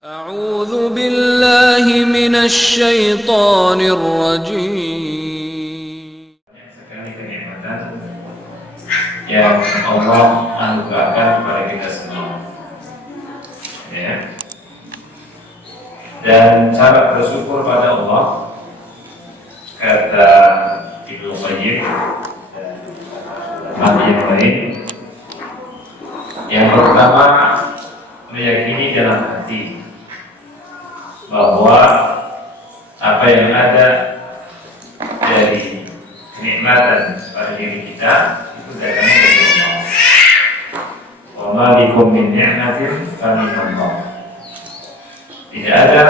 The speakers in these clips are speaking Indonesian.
أعوذ بالله من الشيطان الرجيم. Sekali kenikmatan yang Allah anugerahkan kepada kita semua, ya. Dan cara bersyukur pada Allah, kata Ibnu Qayyim dan yang lain, yang pertama meyakini dalam hati bahwa apa yang ada dari kenikmatan pada diri kita itu datangnya dari Allah. Wa ma bikum min ni'matin faminallah. Tidak ada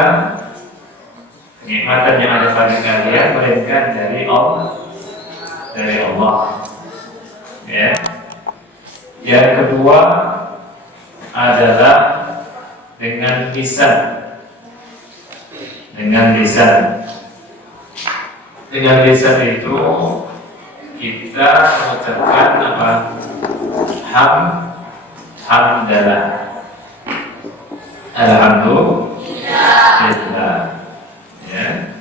kenikmatan yang ada pada kalian melainkan dari Allah, dari Allah. Ya. Yang kedua adalah dengan lisan. Dengan lisan itu kita mengucapkan apa? Hamdalah. Alhamdulillah. Ya.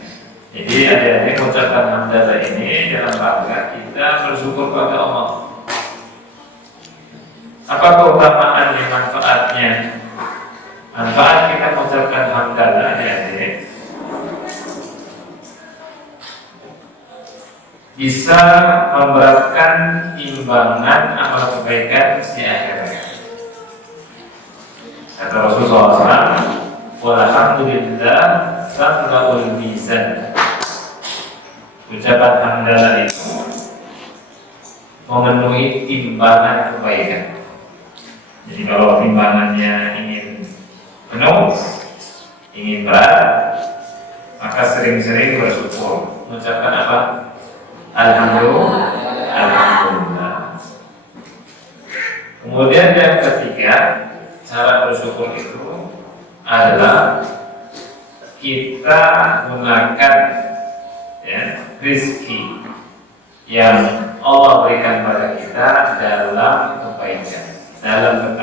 Jadi adik-adik mengucapkan hamdalah ini dalam rangka kita bersyukur pada Allah. Apa keutamaan dan manfaatnya? Manfaat kita mengucapkan hamdalah, adik-adik, bisa memberatkan timbangan amal kebaikan di akhirat. Kata Rasulullah SAW, walhamdulillah tamla'ul mizan. Ucapan hamdalah itu memenuhi timbangan kebaikan. Jadi kalau timbangannya ingin penuh, ingin berat, maka sering-sering bersyukur. Mengucapkan apa? Alhamdulillah. Kemudian yang ketiga, cara bersyukur itu adalah kita gunakan, ya, rezeki yang Allah berikan pada kita dalam kebaikan, dalam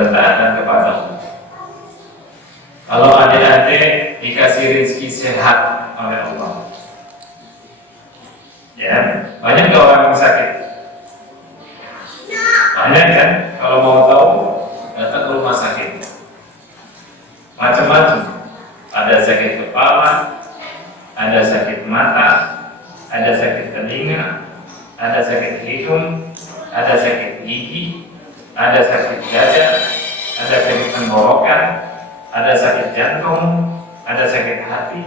ketaatan kepada Allah. Kalau adik-adik dikasih rezeki sehat oleh Allah, ya, banyak nggak orang yang sakit? Banyak kan? Kalau mau tahu, datang ke rumah sakit, macam-macam. Ada sakit kepala, ada sakit mata, ada sakit telinga, ada sakit hidung, ada sakit gigi, ada sakit dada, ada sakit tenggorokan, ada sakit jantung, ada sakit hati,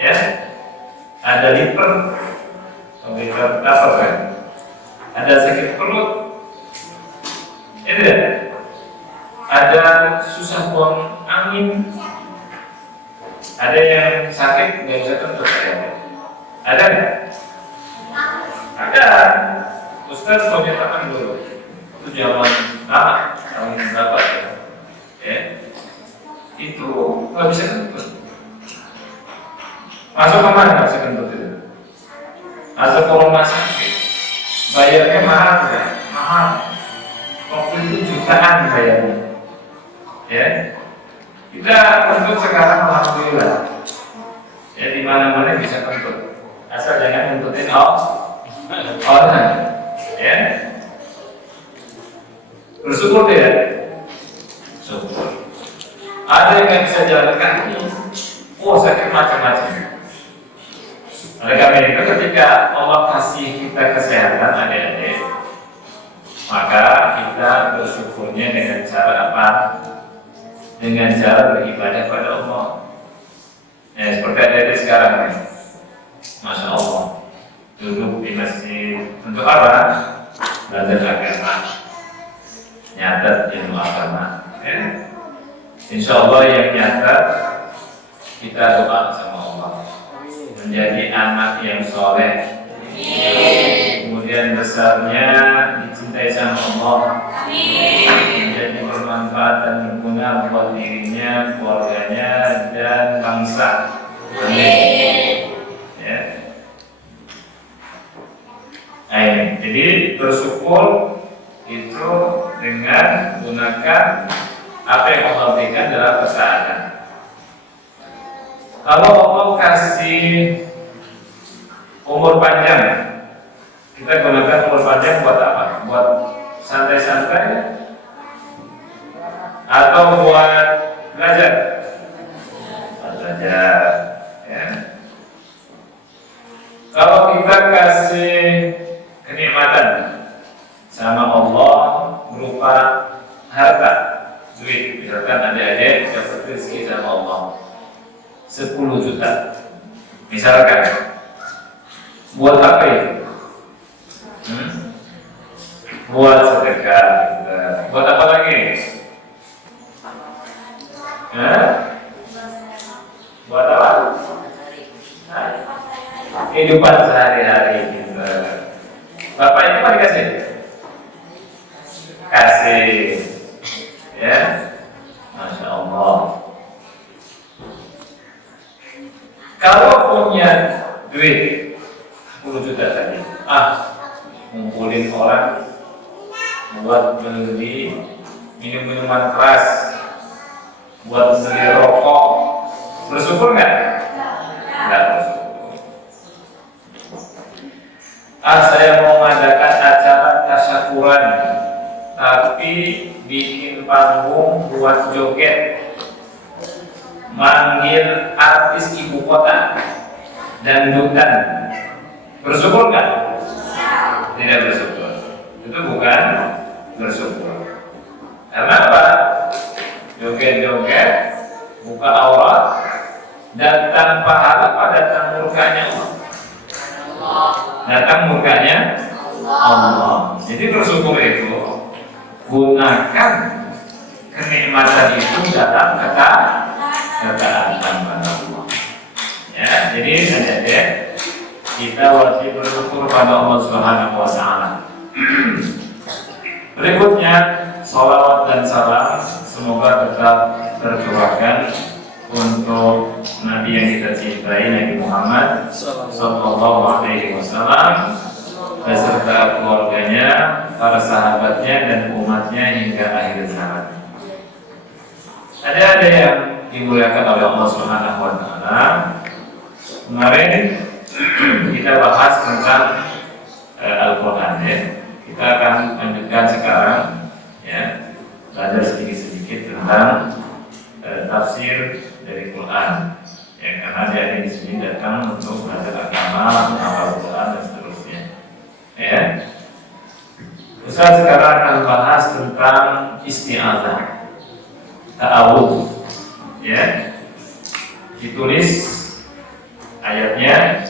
ya, ada liver apa kan? Ada sakit perut, ada susah buang angin, ada yang sakit nggak bisa kentut, ada nggak? Ada. Ustaz mau nyatakan dulu. Itu zaman lama, tahun berapa ya? Itu nggak bisa kentut. Masuk ke mana nggak bisa kentut itu? Masuk ke rumah sakit. Bayarnya mahal kan? Mahal. Waktu itu jutaan bayarnya. Ya. Kita kentut sekarang alhamdulillah. Ya, di mana-mana bisa kentut. Asal jangan kentutin orang. Ya. Bersyukur tidak? Syukur. Ada yang nggak bisa jalan kaki, sakit macam-macam. Oleh karena itu, ketika Allah kasih kita kesehatan, adik-adik, maka kita bersyukurnya dengan cara apa? Dengan cara beribadah pada Allah. Ya, seperti adik-adik sekarang nih, Masya Allah, duduk di masjid untuk apa? Belajar agama, nyatat ilmu agama. Ya. Insya Allah yang nyatat kita doa sama Allah menjadi anak yang soleh, kemudian besarnya dicintai sama Allah, menjadi bermanfaat dan berguna buat dirinya, keluarganya, dan bangsa. Amin. Ya. Jadi bersyukur itu dengan menggunakan apa yang Allah berikan dalam ketaatan. Kalau Allah kasih umur panjang, kita gunakan umur panjang buat apa? Buat santai-santai atau buat belajar? Belajar, ya. Kalau kita kasih kenikmatan sama Allah berupa harta, duit, misalkan adik-adik dapat rezeki sama Allah 10 juta, misalkan, buat apa itu? Buat sedekah, buat apa lagi? Buat apa? Kehidupan sehari-hari kita. Bapak itu apa dikasih? Kasih, ya, Masya Allah. Kalau punya duit 10 juta tadi, ngumpulin orang buat beli minum-minuman keras, buat beli rokok, bersyukur nggak? Nggak bersyukur. Saya mau mengadakan acara tasyakuran, tapi bikin panggung buat joget, manggil artis ibu kota dan dangdutan, bersyukur nggak? Tidak bersyukur. Itu bukan bersyukur. Karena apa? Joget-joget, buka aurat, datang pahala, datang murkanya Allah. Datang murkanya Allah. Jadi bersyukur itu gunakan kenikmatan itu dalam ketaatan pada Allah. Ya, jadi adik-adik, kita wajib bersyukur pada Allah Subhanahu wa Ta'ala. Berikutnya, salawat dan salam semoga tetap tercurahkan untuk Nabi yang kita cintai, Nabi Muhammad Sallallahu Alaihi Wasallam, beserta keluarganya, para sahabatnya dan umatnya hingga akhir zaman. Ada yang dimuliakan oleh Allah Subhanahu Wa Taala. Kemarin kita bahas tentang Al-Quran, ya. Kita akan lanjutkan sekarang, ya, belajar sedikit-sedikit tentang tafsir dari Quran, ya, karena dia di sini datang untuk belajar agama, menghafal Quran dan seterusnya. Ya, Ustaz sekarang akan bahas tentang isti'adzah, ta'awudz, ya. Ditulis ayatnya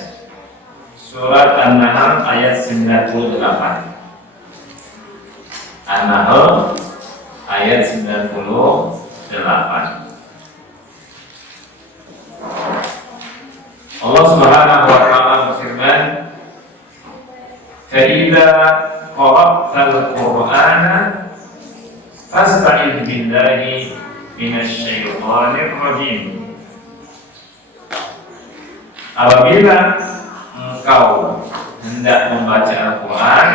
surat An-Nahl ayat 98. An-Nahl ayat 98. Allah Subhanahu wa Ta'ala berfirman, "Fa'idza qara'tal Qur'ana fasta'idz billahi minasyaitonir rajim." Apabila engkau hendak membaca Al-Quran,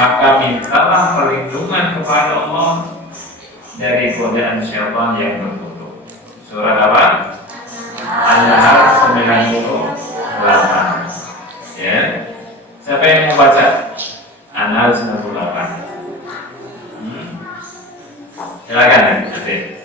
maka mintalah perlindungan kepada Allah dari godaan syaitan yang terkutuk. Surat apa? An-Nahl 98. Ya. Siapa yang mau baca? An-Nahl 98. Silakan, Adik.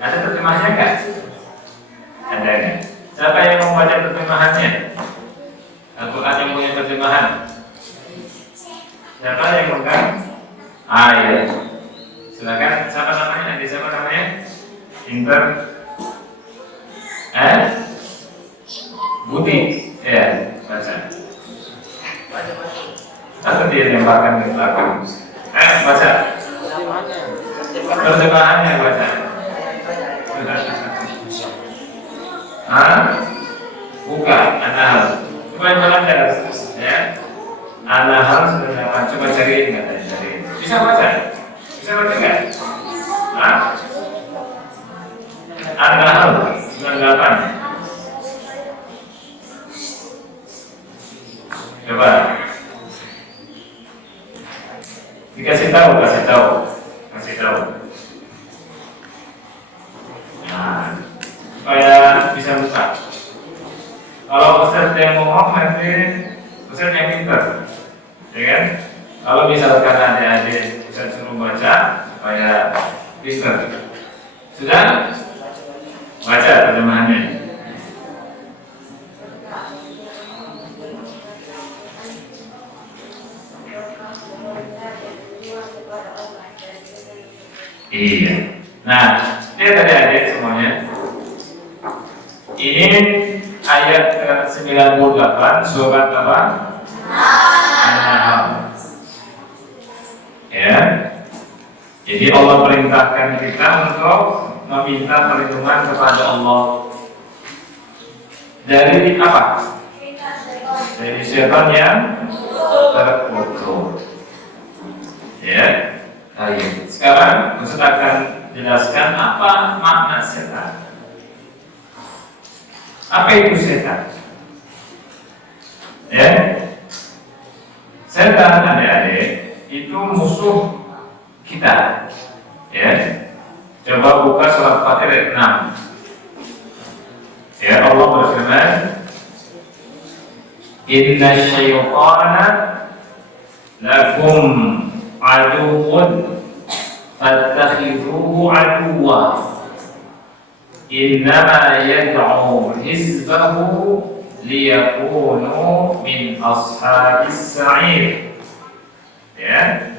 Ada terjemahnya nggak? Ada nggak? Siapa yang mau baca terjemahannya? Al-Quran yang punya terjemahan? Siapa yang megang? Iya. Silakan. Siapa namanya? Adik siapa namanya? Inter? Budi. Ya, baca. Atau dia lemparkan ke belakang? Baca. Terjemahannya baca. An-Nahl 98. Coba cari nggak tadi? Cari. Bisa baca? Bisa baca nggak? Hah? An-Nahl 98. Coba. Dikasih tahu, kasih tahu. Nah, supaya bisa buka. Kalau Ustaz yang ngomong nanti Ustaz yang pintar, ya kan? Kalau misalkan adik-adik Ustaz suruh baca supaya pintar. Sudah? Baca terjemahannya. Iya. Nah, lihat adik-adik semuanya. Ini ayat ke-98 surat apa? An-Nahl. Ya. Jadi Allah perintahkan kita untuk meminta perlindungan kepada Allah dari apa? Dari syaitan yang terkutuk. Ya. Ayo. Sekarang Ustaz akan jelaskan apa makna setan. Apa itu setan? Ya, setan adik-adik itu musuh kita. Ya, coba buka surat Fatir ayat 6. Ya, Allah berfirman, Inna syaitana lakum aduwwun fattakhidhuhu aduwwa innama yad'u hizbahu liyakunu min ashabis sa'ir. Ya,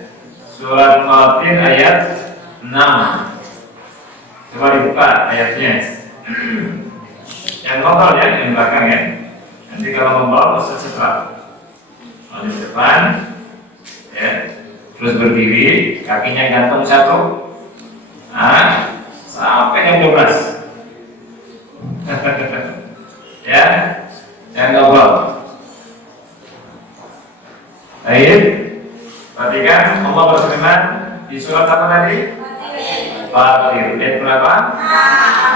surat Fatir ayat 6. Coba dibuka ayatnya. Yang ngobrol ya, yang belakang ya. Nanti kalau ngobrol Ustaz setelah di depan, ya, terus berdiri, kakinya gantung satu, sampai jam 12. Ya, jangan ngobrol. Baik, perhatikan Allah berfirman di surat apa tadi? Fatir. Ayat berapa?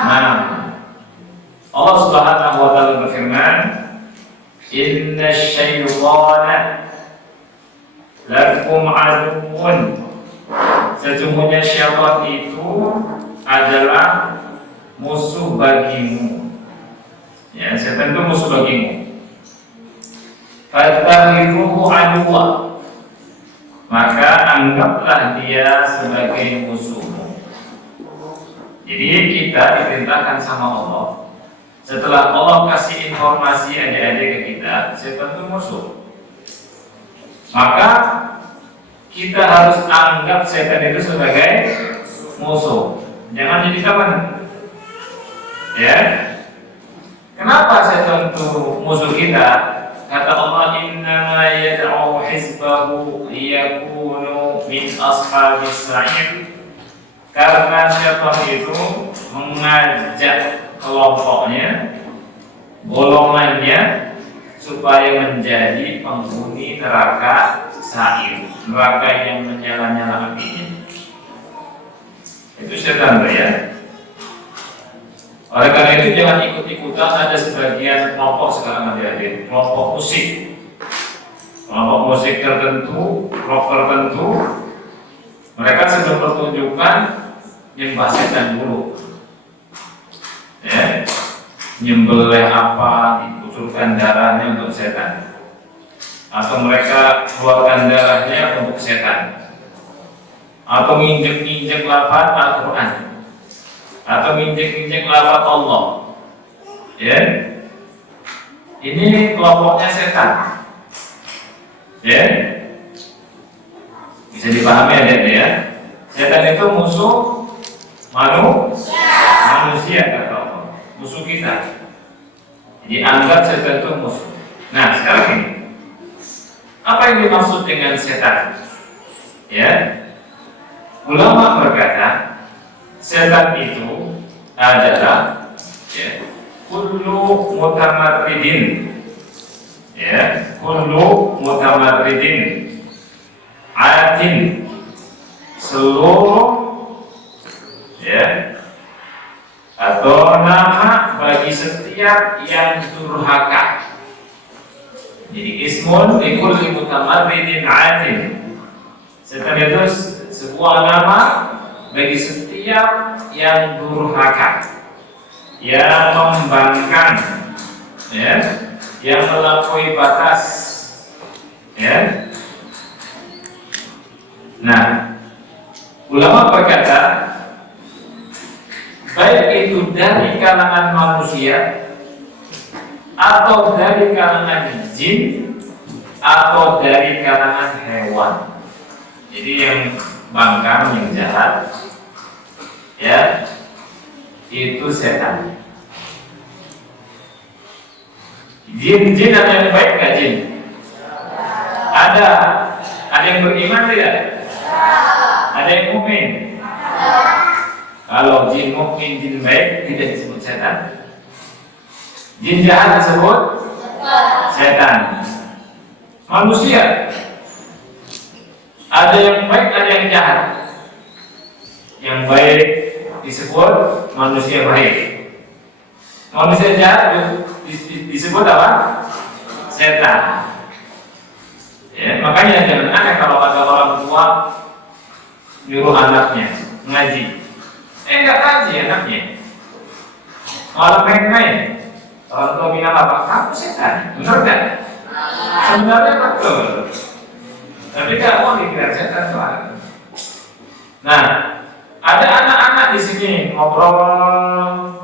6. Allah Subhanahu wa taala berfirman, Inna syaitana lakum aduwwun. Sesungguhnya syaitan itu adalah musuh bagimu. Ya, setan itu musuh bagimu. Fattakhidhuhu aduwwa. Maka anggaplah dia sebagai musuhmu. Jadi kita diperintahkan sama Allah. Setelah Allah kasih informasi adik-adik ke kita, setan itu musuh. Maka kita harus anggap setan itu sebagai musuh. Jangan jadi teman. Ya. Kenapa setan itu musuh kita? Kata Allah, innama yad'u hizbahu liyakunu min ashabis sa'ir. Karena setan itu mengajak kelompoknya, golongannya supaya menjadi penghuni neraka sa'ir, neraka yang menyala-nyala apinya. Itu setan ya. Oleh karena itu jangan ikut-ikutan. Ada sebagian kelompok sekarang ada kelompok musik, kelompok musik tertentu, rock tertentu. Mereka sedang pertunjukan nyembah setan dulu. Ya, nyembelih apa, dikucurkan darahnya untuk setan, atau mereka keluarkan darahnya untuk setan, atau nginjek-nginjek lafaz Al-Quran, atau nginjek-nginjek lafaz Allah. Ya, ini kelompoknya setan. Ya, bisa dipahami ya. Setan itu musuh manusia kata Allah, musuh kita. Jadi anggap setan itu musuh. Nah sekarang ini, apa yang dimaksud dengan setan? Ya, ulama berkata setan itu adalah kullu mutamarridin. Ya, kullu mutamarridin atin, seluruh ya, atau nama bagi setiap yang durhaka. Jadi ismun likulli mutamarridin atin, setan itu sebuah nama bagi setiap yang durhaka, yang membangkang, ya, yang melampaui batas, ya. Nah, ulama berkata, baik itu dari kalangan manusia atau dari kalangan jin atau dari kalangan hewan. Jadi yang bangkang, yang jahat, ya, itu setan. Jin ada yang baik nggak jin? Ada. Ada yang beriman tidak? Ada yang mukmin? Kalau jin mukmin, jin baik tidak disebut setan. Jin jahat disebut setan. Manusia ada yang baik, ada yang jahat. Yang baik disebut manusia baik. Manusia jahat disebut apa? Setan. Ya, makanya jangan aneh kalau ada orang tua nyuruh anaknya ngaji. Enggak ngaji anaknya, malah main-main. Orang tua bilang apa? Kamu setan, benar kan? Sebenarnya betul, tapi kamu dikira setan soalnya. Nah, ada anak-anak di sini ngobrol,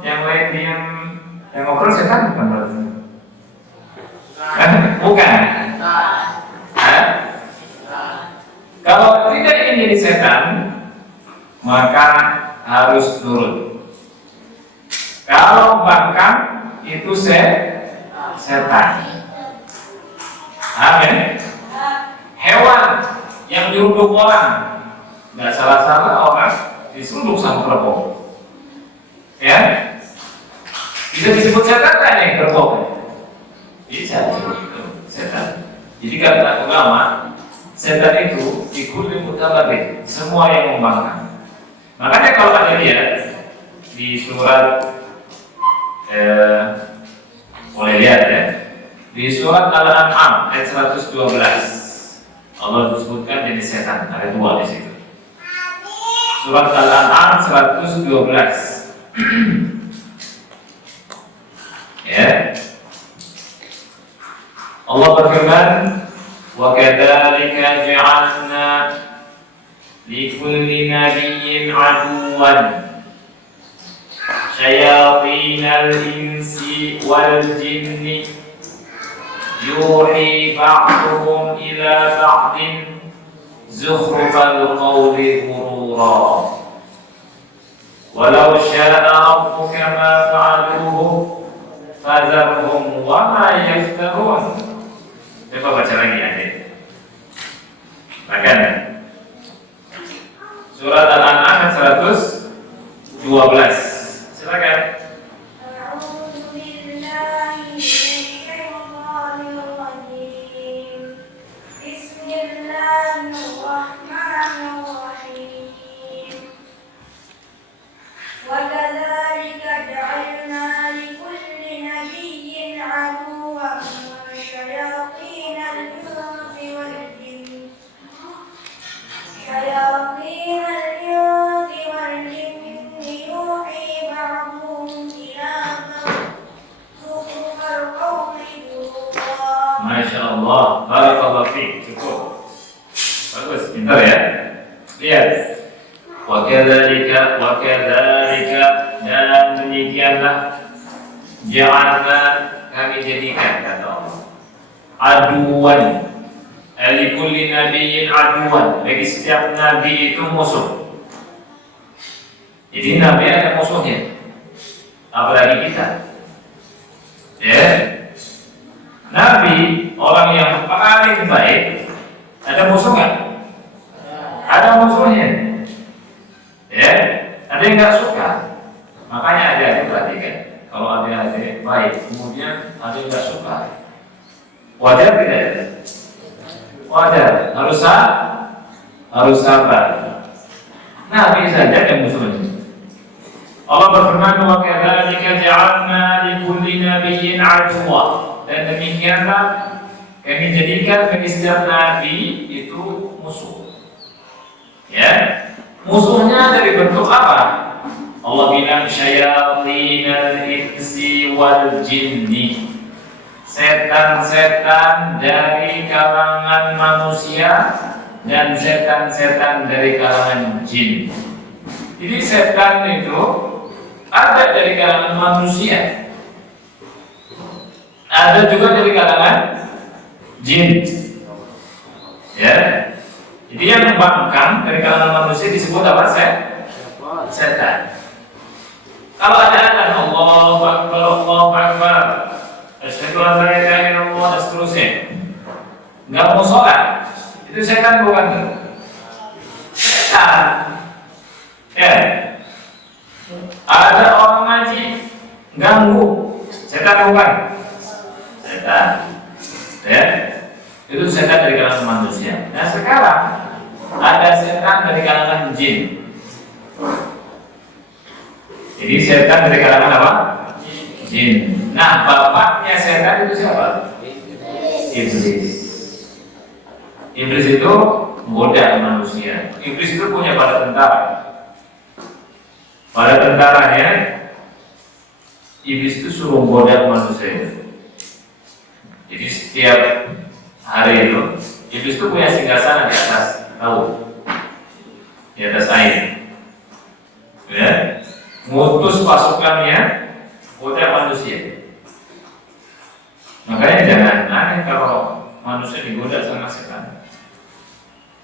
yang lain diam, yang ngobrol setan bukan berarti? Bukan. Kalau tidak ingin jadi setan, maka harus nurut. Kalau bangkang itu setan. Amin. Hewan yang dirunduk orang, nggak salah-salah orang disunduk sama kerbau. Ya, bisa disebut setan kan yang kerbau? Bisa disebut setan. Jadi kata ulama, setan itu dikulli mutamarrid, semua yang membangkang. Makanya kalau ada lihat di surat boleh lihat ya, di surat Al-An'am ayat 112 Allah disebutkan jadi setan, ada dua di situ. Surat Al-An'am 112 ya, Allah berfirman, wa kadzalika ja'alna likulli nabiyyin aduwwan syayatinal insi wal jinni yuhi ba'duhum ila ba'din zukhrufal qawli ghurura walau sya'a rabbuka ma fa'aluhu fadharhum wa ma yaftarun. Coba baca lagi adik. Makan. Surat Al-An'am 112. Silakan. Masya Allah, barakallahu fiik, cukup, bagus, pintar ya. Lihat, wa kadzalika dan demikianlah ja'alna kami jadikan, kata Allah, aduwan likulli nabiyyin aduwan, bagi setiap nabi itu musuh. Jadi nabi ada musuhnya, apalagi kita. Ya, nabi orang yang paling baik ada musuh nggak? Ada musuhnya. Ya, ada yang nggak suka. Makanya ada yang perhatikan. Kalau ada yang baik, kemudian ada yang nggak suka. Wajar tidak? wajar, harus sabar. Nabi saja yang muslim. Allah berfirman, "Wa kadzalika ja'alna likulli nabiyyin 'aduwwa." Dan demikianlah kami jadikan bagi setiap nabi itu musuh. Ya, musuhnya dari bentuk apa? Allah bilang syayatinal insi wal jinni. Setan-setan dari kalangan manusia dan setan-setan dari kalangan jin. Jadi setan itu ada dari kalangan manusia, ada juga dari kalangan jin. Ya, jadi yang membangkang dari kalangan manusia disebut apa? Setan. Kalau ada Allahu Akbar, Allahu Akbar, asyhadu an la ilaha illallah dan seterusnya, nggak mau sholat, itu setan bukan? Setan. Ya. Ada orang ngaji ganggu, setan bukan? Setan. Ya. Itu setan dari kalangan manusia. Nah sekarang ada setan dari kalangan jin. Jadi setan dari kalangan apa? Jin. Nah bapaknya setan itu siapa? Iblis. Iblis itu menggoda manusia. Iblis itu punya bala tentara. Bala tentaranya Iblis itu suruh menggoda manusia. Jadi setiap hari itu Iblis itu punya singgasana di atas laut, di atas air. Ya, ngutus pasukannya goda manusia. Makanya jangan aneh kalau manusia digoda sama setan.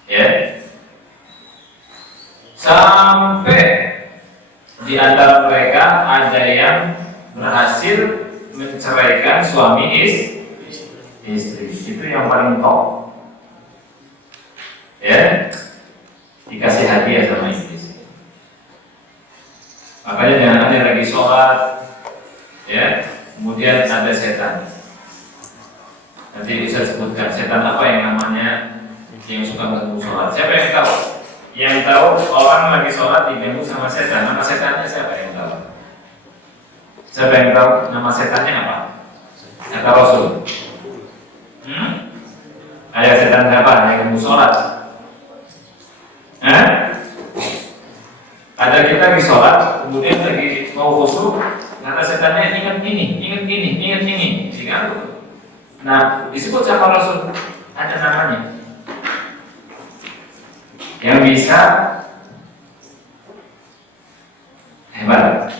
Ya, sampai di antara mereka ada yang berhasil menceraikan suami istri. Itu yang paling top. Ya, dikasih hadiah sama iblis. Makanya jangan ada lagi sholat, ya, kemudian ada setan. Nanti bisa sebutkan setan apa yang namanya yang suka mengganggu sholat. Siapa yang tahu? Yang tahu orang lagi sholat diganggu sama setan. Nama setannya siapa yang tahu? Siapa yang tahu nama setannya apa? Kata Rasul. Ada setan siapa yang ganggu sholat? Ada kita di sholat, kemudian lagi mau khusyuk, kata setannya ingat ini, diganggu. Nah, disebut sama Rasul, ada namanya. Yang bisa hebat.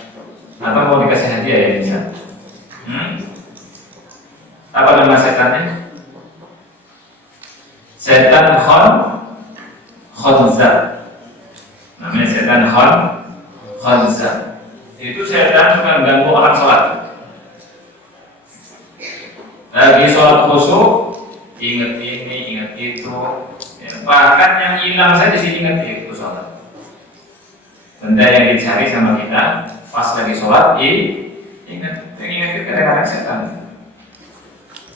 Apa mau dikasih hadiah ya bisa? Apa nama setannya? Setan Khanzab. Namanya setan Khanzab. Itu setan suka ganggu orang sholat. Lagi sholat khusyuk, ingat ini, ingat itu. Ya, bahkan yang hilang saja diingat itu sholat. Benda yang dicari sama kita pas lagi sholat, ingat itu kadang-kadang setan.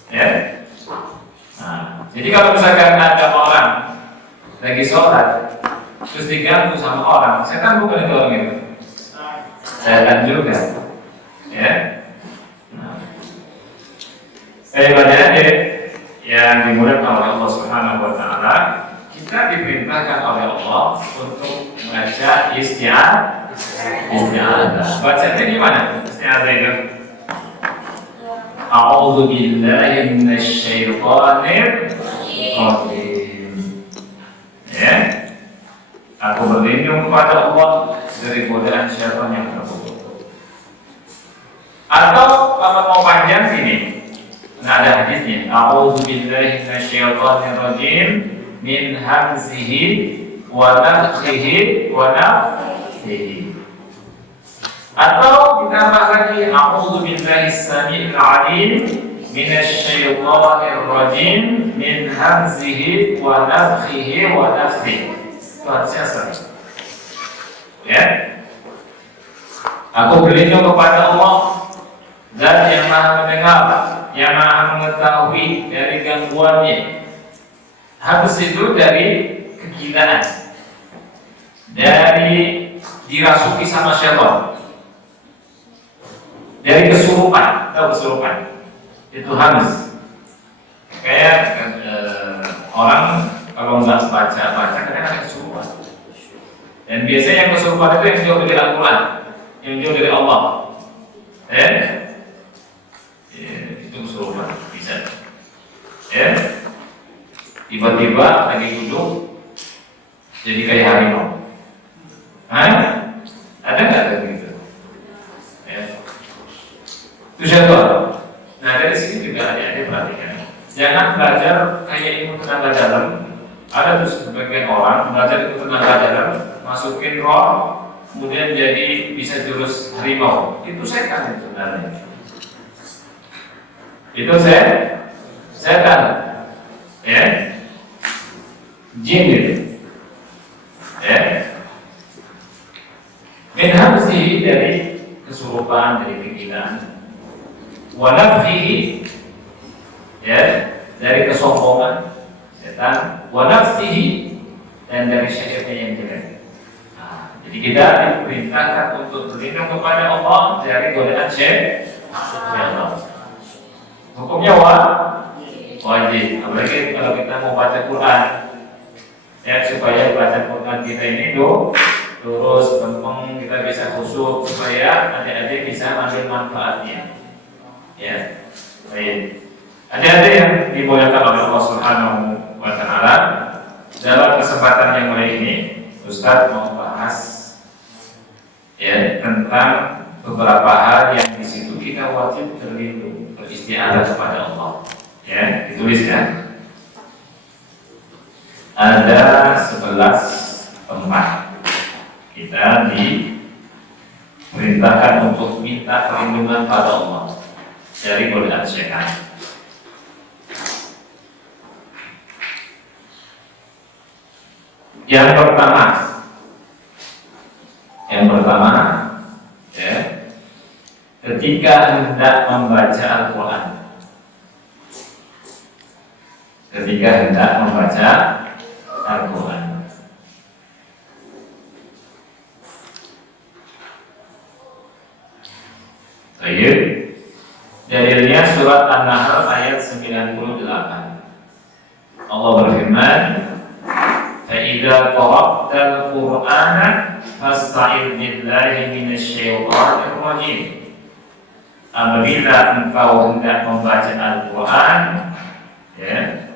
Ya. Nah, jadi kalau misalkan ada orang lagi sholat terus diganggu sama orang, setan bukan itu orang itu, setan juga. Ya. Adik-adik yang dimuliakan oleh Allah Subhanahu wa taala, kita diperintahkan oleh Allah untuk membaca isti'adzah. Bacanya gimana? Isti'adzah itu. A'udzu billahi minasy syaithanir rajim. Ya. Aku berlindung kepada Allah dari godaan syaitan yang terkutuk. Atau kalau mau panjang sini, nah ada hadisnya. A'udzu billahi minasyaitonir rajim min hamzihi wa nafthihi wa nafthihi. Atau ditambah lagi a'udzu billahi samii'il 'aliim minasyaitonir rajim min hamzihi wa nafthihi wa nafthihi. Itu ya. Aku berlindung kepada Allah Zat yang maha mendengar, yang maha mengetahui dari gangguannya. Habs itu dari kegilaan, dari dirasuki sama syaitan, dari kesurupan. Tahu kesurupan? Itu habs. Kayak orang kalau nggak baca kadang ada kesurupan. Dan biasanya yang kesurupan itu yang jauh dari Al-Quran, yang jauh dari Allah. Itu kesurupan bisa. Tiba-tiba lagi duduk jadi kayak harimau. Ada nggak kayak gitu? Itu syaitan. Nah dari sini juga adik-adik perhatikan. Jangan belajar kayak ilmu tenaga dalam. Ada tuh sebagian orang belajar ilmu tenaga dalam, masukin roh, kemudian jadi bisa jurus harimau. Itu setan itu sebenarnya. Itu setan. Jin itu. Min hamzihi dari kesurupan, dari pikiran. Wa nafsihi dari kesombongan setan, wa nafsihi dan dari syaitan yang jelek. Jadi kita diperintahkan untuk berlindung kepada Allah dari godaan syaitan. Hukumnya wajib. Apalagi kalau kita mau baca Quran, supaya baca Quran kita ini terus gampang, kita bisa khusyuk, supaya adik-adik bisa ambil manfaatnya. Baik. Adik-adik yang dimuliakan oleh Allah Subhanahu wa Ta'ala, dalam kesempatan yang mulai ini, Ustaz mau bahas tentang beberapa hal yang di situ kita wajib berlindung, beristi'adzah kepada Allah. Ditulis ya. Ada 11 tempat kita diperintahkan untuk minta perlindungan pada Allah dari godaan syaitan. Yang pertama, ketika hendak membaca Al-Quran. Baik. Dalilnya surat An-Nahl ayat 98. Allah berfirman, فَإِذَا قَرَأْتَ الْقُرْآنَ فَاسْتَعِذْ بِاللَّهِ مِنَ الشَّيْطَانِ الرَّجِيمِ. Apabila engkau hendak membaca Al-Quran,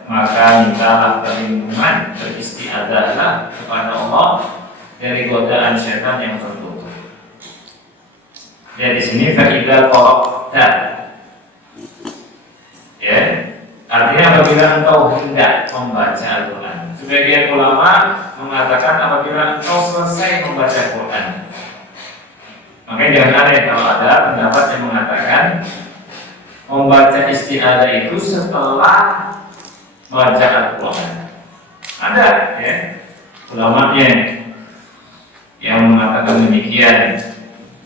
maka mintalah perlindungan, beristi'adzahlah kepada Allah dari godaan syaitan yang tertutup. Di sini فَإِذَا قَرَأْتَ, artinya apabila engkau hendak membaca Al-Quran. Sebagian ulama mengatakan apabila engkau selesai membaca Al-Quran. Makanya jangan aneh kalau ada pendapat yang mengatakan membaca isti'adzah itu setelah baca Al-Quran. Ada ulamanya yang mengatakan demikian.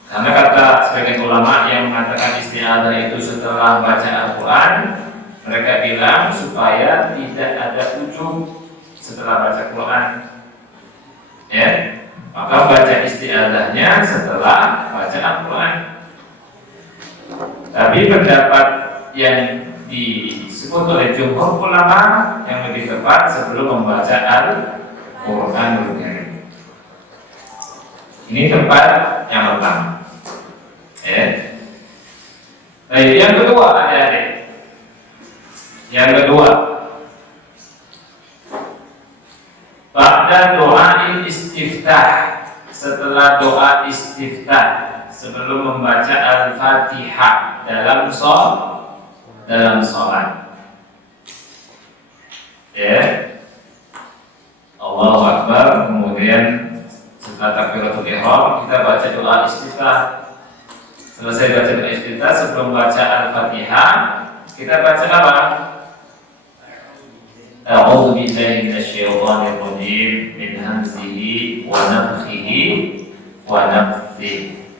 Karena kata sebagian ulama yang mengatakan isti'adzah itu setelah baca Al-Quran, mereka bilang supaya tidak ada ujung setelah baca Quran. Maka baca isti'adzahnya setelah baca Al-Quran. Tapi pendapat yang disebut oleh jumhur ulama yang lebih tepat sebelum membaca Al-Quran. Ini tempat yang pertama. Baik, yang kedua adik-adik. Yang kedua, pada doa istiftah, setelah doa istiftah sebelum membaca Al-Fatihah dalam sholat. Allahu Akbar, kemudian setelah takbiratul ihram kita baca doa istiftah. Selesai baca doa istiftah sebelum baca Al-Fatihah, kita baca apa? A'udzu billahi minasyaitonir rajim min hamzihi wa nafthihi wa nafthihi.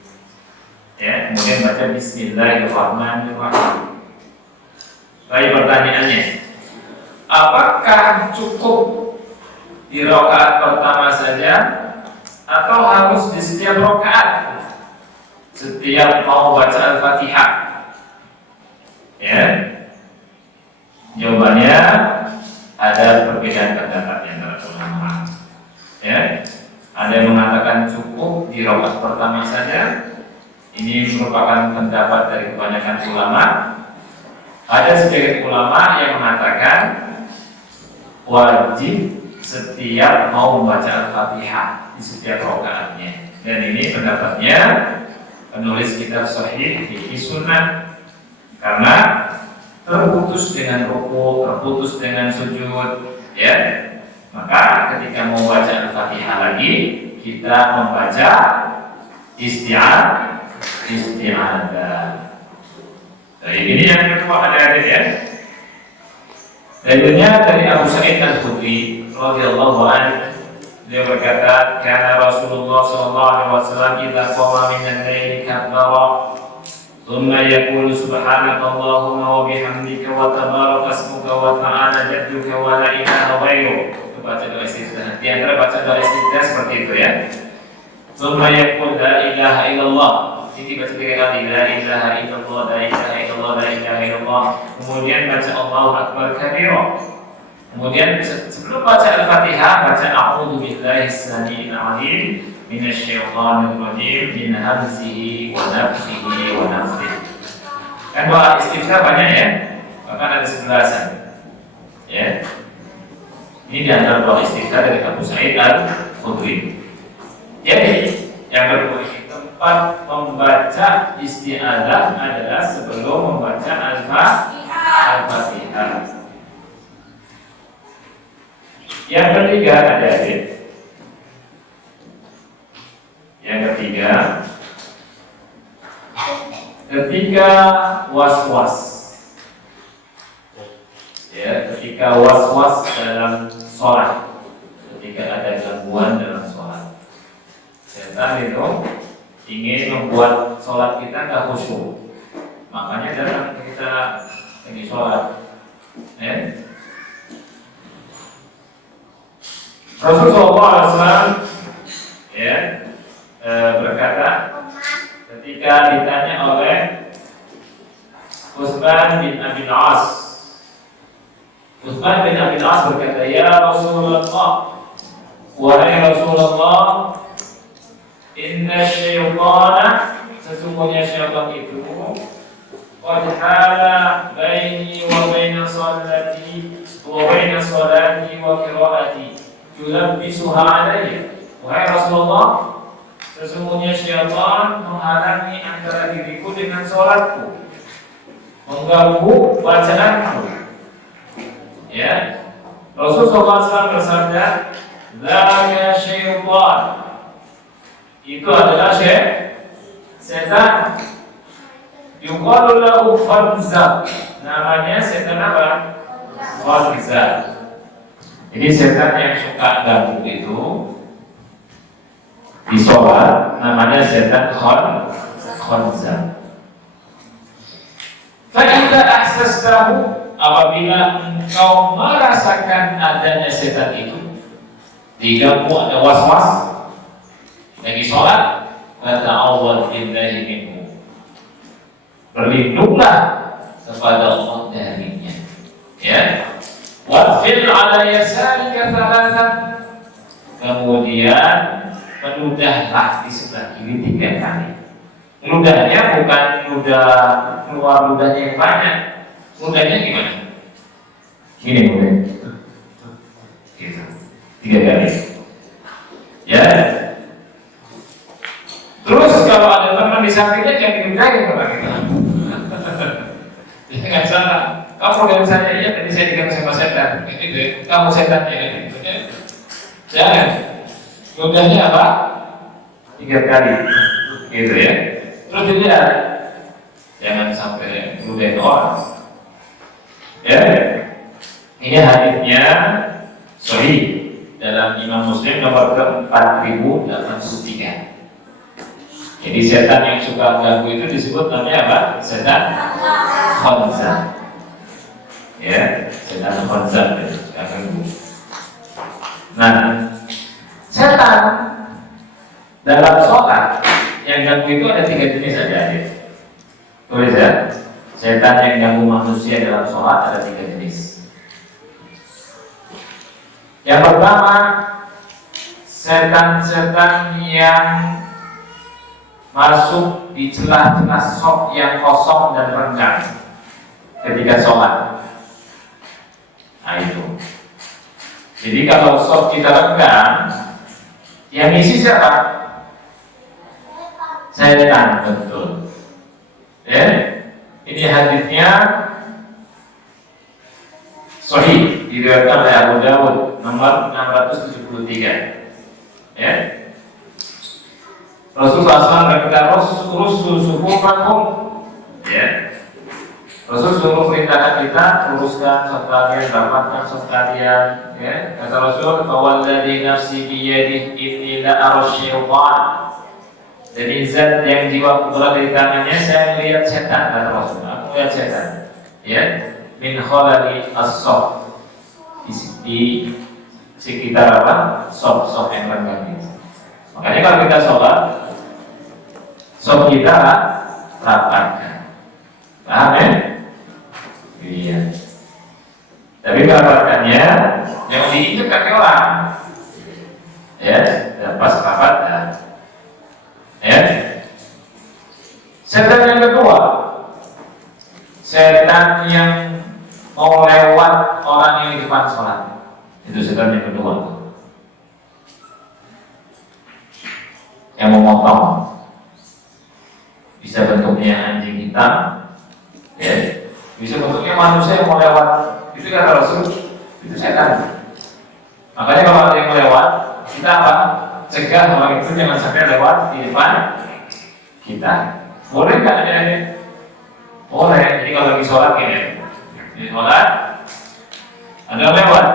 Kemudian baca bismillahirrahmanirrahim. Baik, pertanyaannya, Apakah cukup di rakaat pertama saja atau harus di setiap rakaat? Setiap mau baca Al-Fatihah? Ya. Jawabannya ada perbedaan pendapat yang antara ulama. Ya. Ada yang mengatakan cukup di rakaat pertama saja. Ini merupakan pendapat dari kebanyakan ulama. Ada sebagian ulama yang mengatakan wajib setiap mau membaca Al-Fatihah di setiap rakaatnya. Dan ini pendapatnya penulis kitab Sahih Fiqh Sunnah, karena terputus dengan ruku, terputus dengan sujud, ya. Maka ketika mau baca Al-Fatihah lagi, kita membaca isti'adzah. Jadi ini yang kedua ada ya. Dalilnya dari Abu Sa'id Al-Khudri radhiyallahu anhu, dia berkata, "Kana Rasulullah sallallahu alaihi wasallam idza qama min al-laili kabbara, thumma yaqulu subhanakallahumma wa bihamdika wa tabaraka ismuka wa ta'ala jadduka wa la ilaha ghairuk." Itu baca doa istiftah. Di antara baca doa istiftah seperti itu ya. Thumma yaqul la ilaha illallah. Ini baca 3 kali, la ilaha illallah, la ilaha illallah, la ilaha illallah. Kemudian baca Allahu akbar kabira. Kemudian sebelum baca Al-Fatihah, baca a'udzu billahi as-sami'il 'alim minasy syaithanir rajim min hamzihi wa nafthihi wa nafthihi. Kan doa istiftah banyak ya, bahkan ada 11-an. Ya. Ini di antara doa istiftah dari Abu Sa'id Al-Khudri. Jadi yang kedua, tempat membaca isti'adzah adalah sebelum membaca Al-Fatihah. Yang ketiga ada yang ketiga, ketika was-was, ya, ketika was-was dalam sholat, ketika ada gangguan dalam sholat, setan itu ingin membuat sholat kita nggak khusyuk, makanya dalam kita lagi sholat, Rasulullah SAW ya, berkata ketika ditanya oleh Utsman bin Abi Al-As, Utsman bin Abi Al-As berkata, "Ya Rasulullah, wahai Rasulullah, inna syaitana, sesungguhnya syaitan itu qad hala baini wa baina salati wa baina salati wa qiraati yulabbisuha alayya." Wahai Rasulullah, sesungguhnya syaitan menghalangi antara diriku dengan sholatku, mengganggu bacaanku. Ya, Rasulullah SAW bersabda, "Dzaka syaitan." Itu adalah setan. Yuqalu lahu khanza. Namanya setan apa? Khanza. Jadi setan yang suka ganggu itu di sholat namanya setan khanza. Fa idza ahsastahu, apabila engkau merasakan adanya setan itu, diganggu, ada was-was lagi sholat, fata'awwadz billahi minhu, berlindunglah kepada Allah darinya. Ya, wadfil ala yasarika thalathan, kemudian meludahlah di sebelah kiri 3 kali. Ludahnya bukan ludah keluar ludahnya yang banyak. Ludahnya gimana? Gini mudah. Gitu. 3 kali. Ya. Terus kalau ada teman di sampingnya yang diludahin orang itu. Ya nggak salah. Kamu program saya, iya tadi saya diganggu sama setan. Gitu. Kamu setan ya gitu. Jangan. Ludahnya apa? 3 kali. Gitu ya. Terus dilihat, jangan sampai ludahin orang. Ya, ini hadisnya sahih dalam Imam Muslim nomor ke-4083. Jadi setan yang suka ganggu itu disebut namanya apa? Setan khanza. Ya, setan konsep ya, ganggu. Nah, setan dalam sholat yang ganggu itu ada 3 jenis saja. Tulis ya, setan yang ganggu manusia dalam sholat ada 3 jenis. Yang pertama, setan-setan yang masuk di celah-celah shaf yang kosong dan renggang ketika sholat. Nah itu. Jadi kalau shaf kita renggang, yang isi siapa? Setan, betul. Ya, ini hadisnya sahih diriwayatkan oleh Abu Dawud nomor 673. Ya. Rasulullah SAW berkata, Rasul sufufakum. Ya. Rasul suruh perintahkan kita luruskan shaf kalian, rapatkan shaf kalian. Ya. Kata Rasul, "Fawalladzi nafsi biyadihi inni la ara syaitan." Jadi zat yang jiwa berada di tangannya, saya melihat setan, kata Rasul. Aku melihat setan. Ya. Min khalali as-shaf. Di sekitar apa? Shaf yang renggang itu. Makanya kalau kita sholat, shaf kita rapatkan. Paham ya? Iya. Tapi merapatkannya yang diinjak kaki orang. Ya, dan pas rapat ya. Setan yang kedua, setan yang mau lewat orang yang di depan sholat. Itu setan yang kedua. Yang memotong, bisa bentuknya anjing hitam, ya, bisa bentuknya manusia yang mau lewat. Itu kata Rasul, itu setan. Makanya kalau ada yang lewat, kita apa? Cegah orang itu jangan sampai lewat di depan kita. Boleh nggak ada? Boleh. Jadi kalau lagi sholat gini, di sholat ada yang lewat,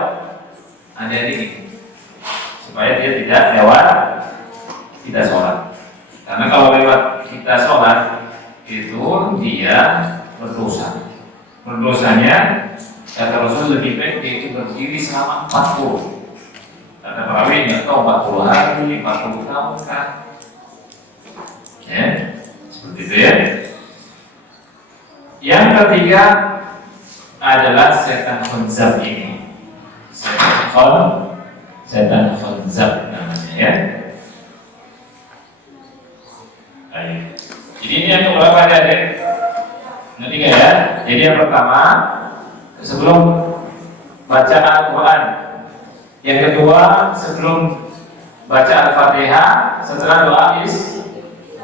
ada ini, supaya dia tidak lewat kita sholat. Karena kalau lewat kita sholat itu dia berdosa. Berdosanya kata Rasul lebih baik dia itu berdiri selama 40. Kata perawi nggak tahu 40 hari, 40 tahun kan? Ya, seperti itu ya. Yang ketiga adalah setan khanzab ini. Setan khanzab namanya ya. Baik. Jadi ini yang berapa ada? Nanti ya. Jadi yang pertama sebelum baca Al-Quran, yang kedua sebelum baca Al-Fatihah, setelah doa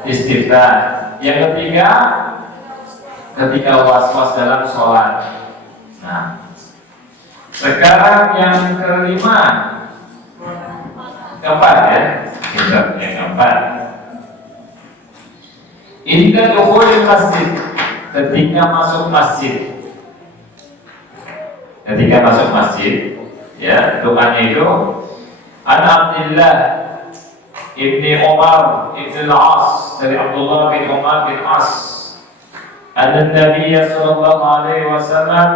istiftah, yang ketiga ketika was-was dalam sholat. Nah, sekarang yang kelima, keempat ya, yang keempat. Inda dukhulil masjid, ketika masuk masjid. Ketika masuk masjid, ya, doanya itu An Abdillah ibni Umar ibn al-As, dari Abdullah bin Umar bin As, anna Nabi sallallahu alaihi wasallam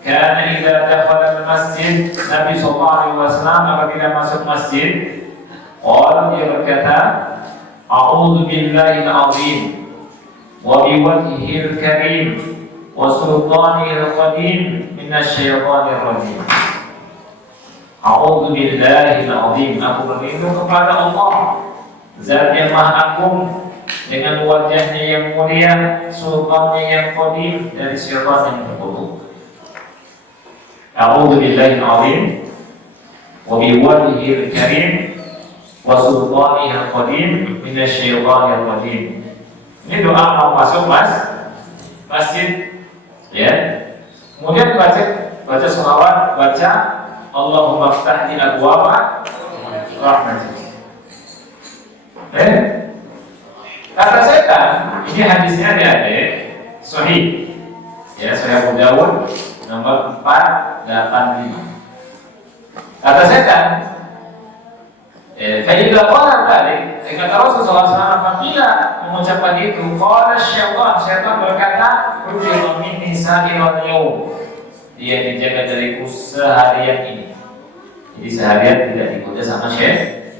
kana idza dakhala al-masjid, Nabi sallallahu alaihi wasallam apabila masuk masjid, qala, dia berkata, a'udzu billahi al-azim wa biwajhihil karim wa sultanihil qadim minasyaitonir rajim. A'udzu billahi al-azim, aku berlindung kepada Allah, Zat yang Maha Agung, dengan wajahnya yang mulia, sultannya yang qadim, dari syaitan yang terkutuk. A'udzu billahi al-azim wa biwajhihil karim wa sultanihil qadim minasyaitonir rajim. Ini doa mau masuk masjid, ya. Kemudian baca sholawat, baca Allahumma ftah li abwaaba rahmatik. Kata setan, ini hadisnya ada sahih, ya, Sahih Abu Dawud nomor 485. Kata setan, Faidah qala tadi, kata Rasulullah SAW apabila mengucapkan itu, qala syaitan berkata, "Ujiru minni sa'irul yawm." dia dijaga dariku seharian ini. Jadi seharian tidak digoda sama syaitan.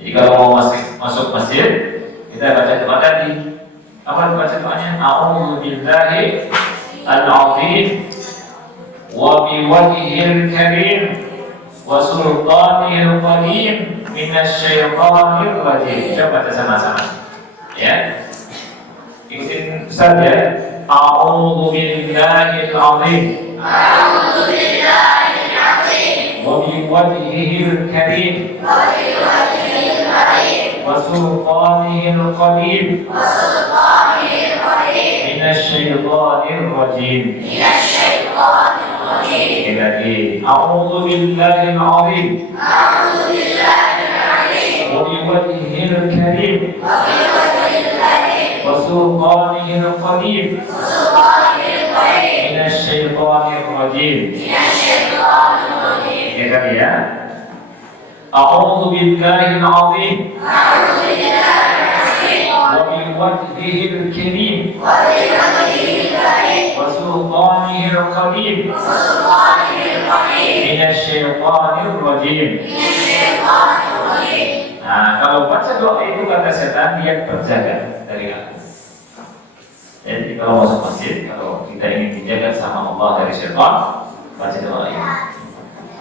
Jadi kalau mau masuk masjid, kita baca doa tadi. Apa baca doanya? A'udzu billahi al-'azim wa biwajhihil karim wa sultanihil qadim minasyaitonir rajim. Coba baca sama-sama. Ya. Ikutin Ustaz ya. A'udzu billahil 'azim. A'udzu billahil 'azim. Wa biwajhihil karim. Wa biwajhihil karim. Wa sultanihil qadim. Wa sultanihil qadim. Minasyaitonir rajim. Minasyaitonir rajim. Lagi. A'udzu billahil 'azim. A'udzu billahil 'azim. Wa biwajhihil karim. Wa biwajhihil karim. وسلطانه القديم من الشيطان الرجيم كده يا أعوذ بالله العظيم وبوجهه الكريم وسلطانه القديم من الشيطان الرجيم. Nah, kalau baca doa itu kata setan dia terjaga dari aku. Jadi kalau masuk masjid, kalau kita ingin dijaga sama Allah dari setan, baca doa ini.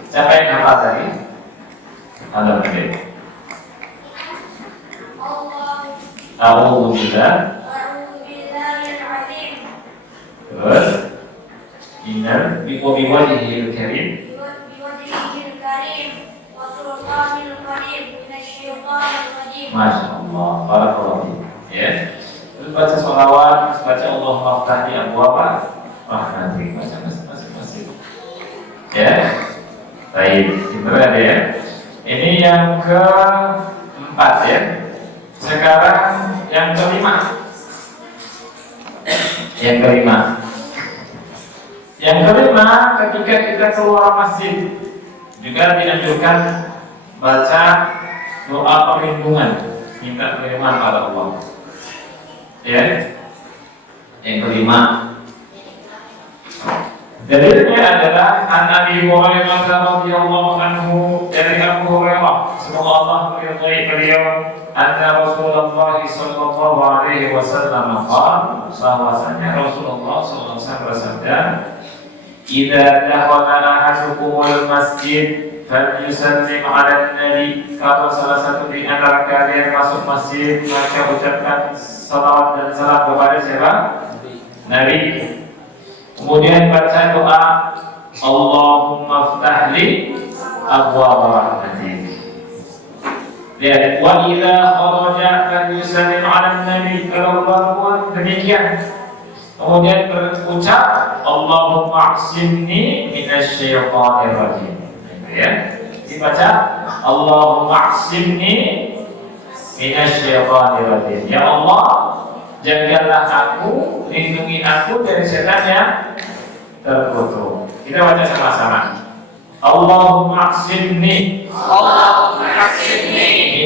Siapa yang hafal tadi? Anda mungkin. A'udzu billahil azim. Terus, innal biwajhihil karim. Masya Allah, barakallahu. Ya. Terus baca sholawat, baca Allah maftahni abwaaba rahmatik, baca masing-masing. Ya. Baik, benar ya. Ini yang keempat ya. Sekarang yang kelima. Yang kelima, ketika kita keluar masjid juga dianjurkan baca doa perlindungan, minta perlindungan pada Allah. Ya. Yang kelima, dalilnya adalah an Abi Hurairah radhiyallahu anhu, dari Abu Hurairah, semoga Allah meridhai beliau, anna Rasulullah sallallahu alaihi wasallam qala, bahwasanya Rasulullah sallallahu alaihi wasallam bersabda, "Idza dakhala ahadukumul masjid falyusallim 'alan nabi." Kalau salah satu di antara kalian masuk masjid, maka ucapkan salawat dan salam kepada siapa? Nabi. Kemudian baca doa, Allahumma ftahli abwaaba rahmatik. Lihat, wa idza kharaja falyusallim 'alan nabi. Kalau keluar demikian. Kemudian berucap, Allahumma a'simni minasyaitonir rajim. Ya, dibaca Allahumma a'simni minasyaitonir rajim. Ya Allah, jagalah aku, lindungi aku dari setan yang terkutuk. Kita baca sama-sama. Allahumma a'simni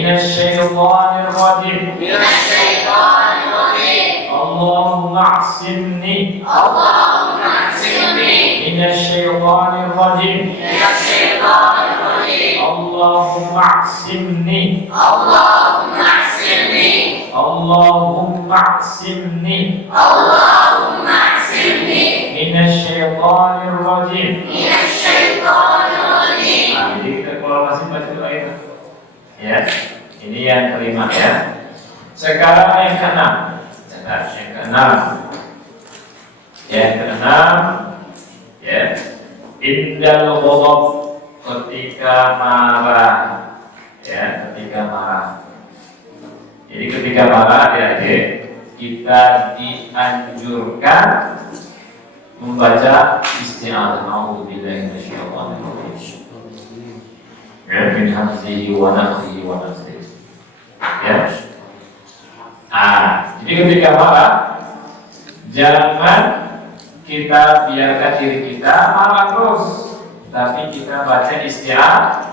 minasyaitonir rajim. Allahumma a'simni minasyaitonir rajim. Allahumma a'simni minasyaitonir rajim. Nah, jadi kita kalau masih baca doa itu, ya, ini yang kelima ya. Sekarang yang keenam. Ya, indal ghadab, ketika marah. Ya, ketika marah. Jadi ketika marah ya, kita dianjurkan membaca isti'adzah, a'udzubillahi minasyaitonir rajim. Ya, min hamzihi wa nafthihi wa nafthihi. Ya. Jadi ketika marah, jangan kita biarkan diri kita marah terus, tapi kita baca isti'adzah,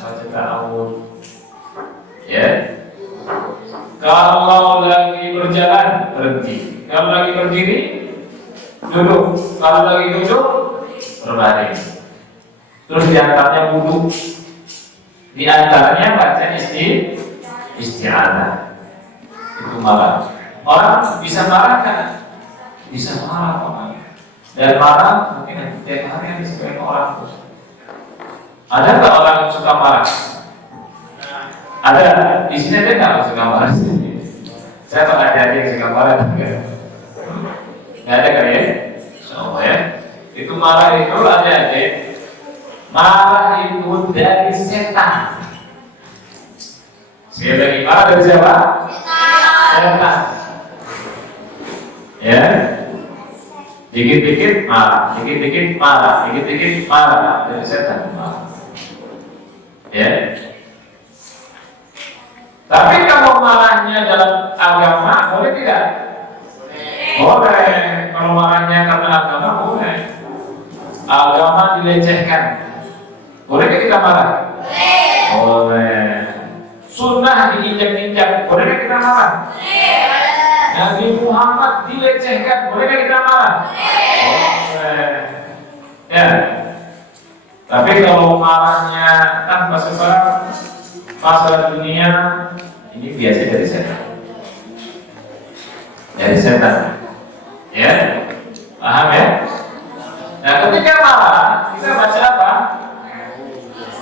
baca ta'awudz. Ya. Kalau lagi berjalan, berhenti. Kalau lagi berdiri, duduk. Kalau lagi duduk, berbaring. Terus diantaranya wudhu. Di antaranya baca isti'adzah. Itu marah. Orang bisa marah kan? Bisa marah orang. Dan marah mungkin tiap hari yang disebutkan orang tuh. Ada nggak orang yang suka marah? Ada. Di sini ada nggak yang suka marah? Saya tahu ada yang suka marah juga. Nggak ada kali ya? Oh ya. Itu marah itu ada. Marah itu dari setan. Sekali lagi, marah dari siapa? Setan. Ya. Dikit-dikit marah, dikit-dikit marah, dikit-dikit marah dari setan. Marah. Ya. Tapi kalau marahnya dalam agama boleh tidak? Boleh. Kalau marahnya karena agama boleh. Agama dilecehkan. Boleh kita marah? Boleh. Sunnah diinjak-injak. Boleh kita marah? Nabi Muhammad dilecehkan. Boleh kita marah? Boleh. Ya. Tapi kalau marahnya tanpa sebab, masalah dunia, ini biasa dari setan. Dari setan. Ya. Paham ya? Nah, ketika marah, kita baca apa?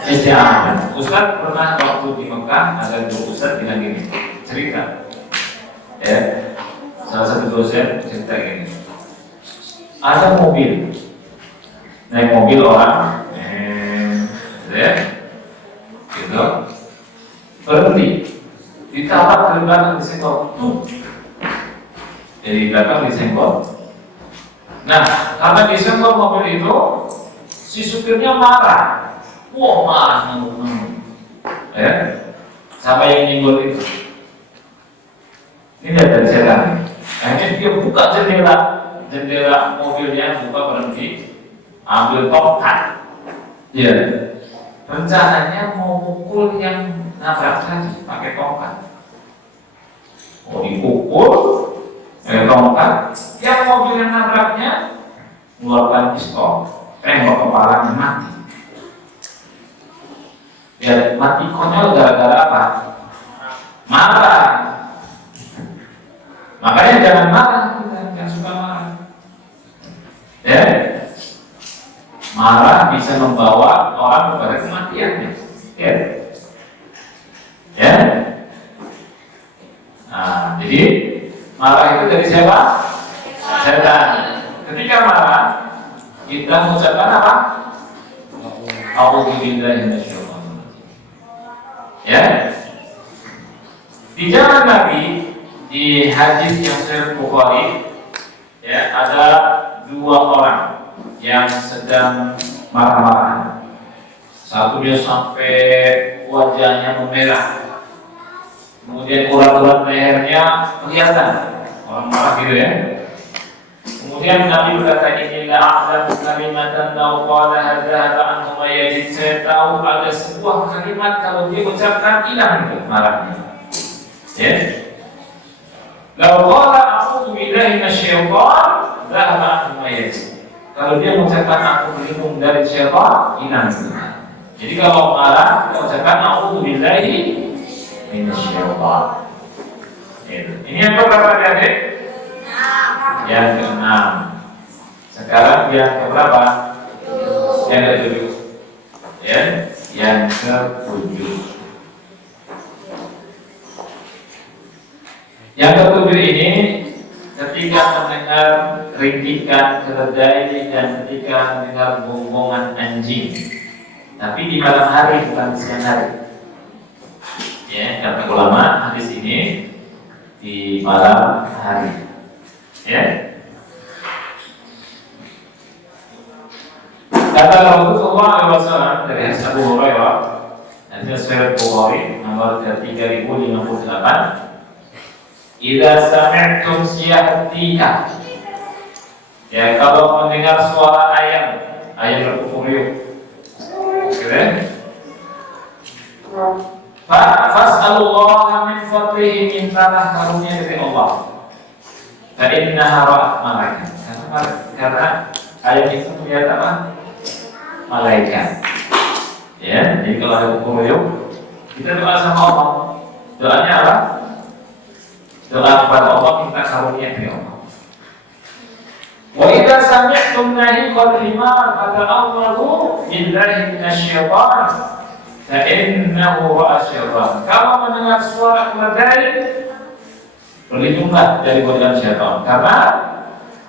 Isti'adzah. Ustaz pernah waktu di Mekah ada dua ustaz bilang gini, cerita, ya, salah satu dosen cerita gini, ada mobil, naik mobil orang, ya, gitu, berhenti, ditawar dari belakang disenggol, dari belakang disenggol. Nah, karena disenggol mobil itu, si supirnya marah. Wah, marah ngamuk-ngamuk. Ya, siapa yang nyenggol itu? Ini dari setan. Akhirnya dia buka jendela mobilnya, buka berhenti, ambil tongkat. Ya, rencananya mau mukul yang nabrak tadi pakai tongkat. Mau dipukul pakai tongkat, yang mobil yang nabraknya mengeluarkan pistol, tembak kepalanya, mati. Ya, mati konyol gara-gara apa? Marah. Makanya jangan marah, kita jangan suka marah. Ya, marah bisa membawa orang kepada kematian. Ya, ya. Nah, jadi marah itu dari siapa? Setan. Ketika marah, kita mengucapkan apa? A'udzubillahi minasyaitonir. Ya, di zaman Nabi di hadis yang Sahih Bukhari, ya, ada dua orang yang sedang marah-marah. Satu dia sampai wajahnya memerah, kemudian urat-urat lehernya kelihatan, orang marah gitu ya. Kemudian Nabi berkata, inilah a'lamu kalimatan law qala hadza anhu yajid. Saya tahu ada sebuah kalimat kalau dia ucapkan hilang itu marahnya. Ya. Law qala a'udzu billahi minasyaitonir dhahaba anhu yajid. Kalau dia mengucapkan aku berlindung dari syaitan, hilang itu. Jadi kalau marah, kita ucapkan a'udzu billahi minasyaitonir. Ini yang berapa tadi? Yang keenam. Sekarang yang keberapa? Yang ketujuh. Ya, yang ketujuh. Yang ketujuh ini ketika mendengar rintikan keledai dan ketika mendengar gongongan anjing. Tapi di malam hari bukan siang hari. Ya, kata ulama hadis ini di malam hari. Ya. Kata Rasulullah SAW dari hadis Abu Hurairah, hadis Sahih Bukhari nomor 3058, "Idza sami'tum siyahtika." Ya, kalau mendengar suara ayam berkukuriuk. Gitu. Fas'alullaha min fadlihi, mintalah karunia dari Allah. Fa innaha rahmatan. karena ayat itu melihat apa? Malaikat. Ya, jadi kalau ada hukum yuk, kita doa sama Allah. Doanya apa? Doa kepada Allah, minta karunia dari Allah. Wa idza sami'tum nahiqal himar fata'awwadhu billahi minasyaitan fa innahu ra'asyaitan. Kalau mendengar suara keledai, berlindunglah dari godaan syaitan karena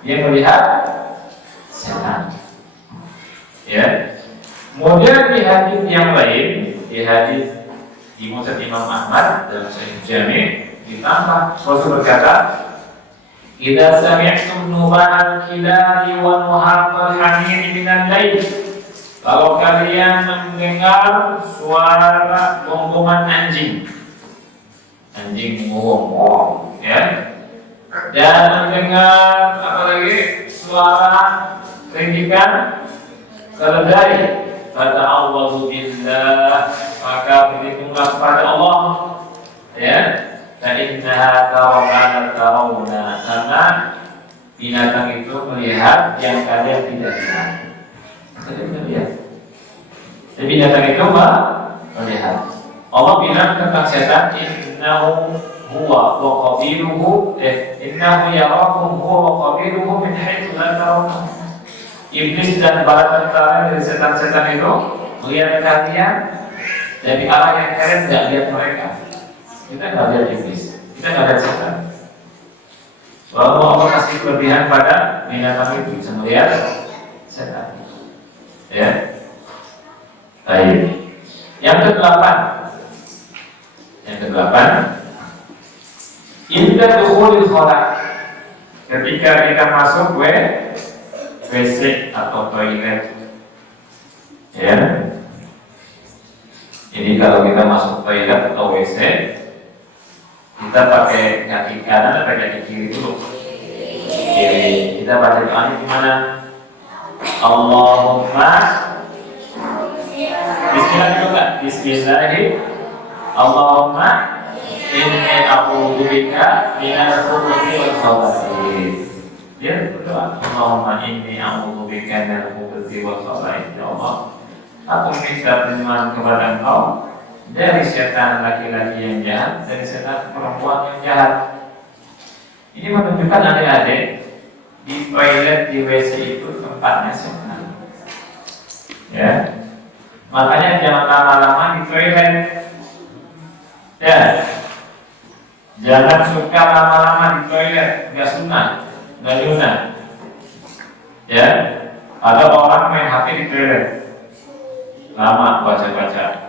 dia melihat setan. Ya. Kemudian di hadis yang lain, di hadis di Musnad Imam Ahmad dalam Sahih Jami' ditambah Rasul berkata, "Idza sami'tum nubahal kilari wa nuhaqal hamir minal lail." Kalau kalian mendengar suara gonggongan anjing menggong, ya, dan mendengar apa lagi suara ringkikan keledai, fata'awwadhu billah, maka berlindunglah kepada Allah, ya. Dan innaha tarawna, karena binatang itu melihat yang kalian tidak lihat. Kalian tidak lihat. Jadi binatang itu melihat. Allah bilang tentang setan, innahu huwa wa qabiluhu, innahu yarakum huwa wa qabiluhu min haitsu la tarawna. Iblis dan para tentara dari setan-setan itu melihat kalian dari arah yang kalian tidak lihat mereka. Kita tidak lihat iblis, kita tidak lihat setan. Walaupun Allah kasih kelebihan pada binatang itu bisa melihat setan. Ya. Baik. Yang ke-8, inda dukhulil khala, ketika kita masuk WC atau toilet, ya. Jadi kalau kita masuk toilet atau WC, kita pakai kaki kanan atau kaki kiri dulu? Kiri. Kita baca doanya gimana? Allahumma Bismillah juga. Bismillahirrahmanirrahim. Allahumma inni a'udzubika minal khubuthi wal khaba'ith. Ya, berdoa. Allahumma inni a'udzubika minal khubuthi wal khaba'ith. Ya Allah, aku minta perlindungan kepada Engkau dari setan laki-laki yang jahat, dari setan perempuan yang jahat. Ini menunjukkan adik-adik, di toilet, di WC itu tempatnya setan. Ya, makanya jangan lama-lama di toilet. Ya, jangan suka lama-lama di toilet, nggak sunnah, nggak sunnah. Ya, ada orang main HP di toilet, lama baca-baca.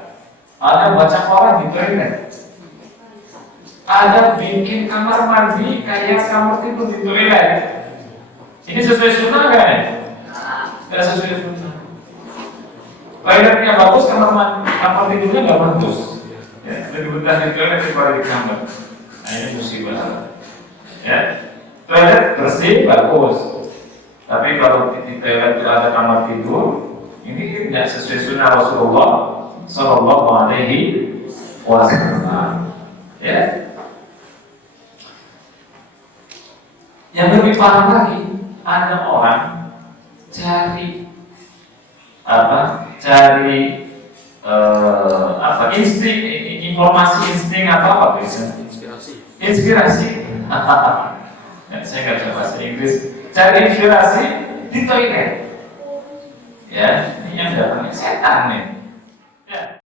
Ada baca Quran di toilet. Ada bikin kamar mandi kayak kamar tidur di toilet. Ini sesuai sunnah kan? Tidak sesuai sunnah. Toiletnya bagus, kamar tidurnya nggak bagus. Ya, lebih betah di toilet daripada di kamar. Nah, ini musibah. Ya, toilet bersih bagus. Tapi kalau di toilet itu ada kamar tidur, ini tidak sesuai sunnah Rasulullah Sallallahu Alaihi Wasallam. Ya. Yang lebih parah lagi, ada orang cari insting, informasi insting apa inspirasi. Ya, saya nggak bisa bahasa Inggris. Cari inspirasi di toilet. Ya, ini yang datangnya setan nih.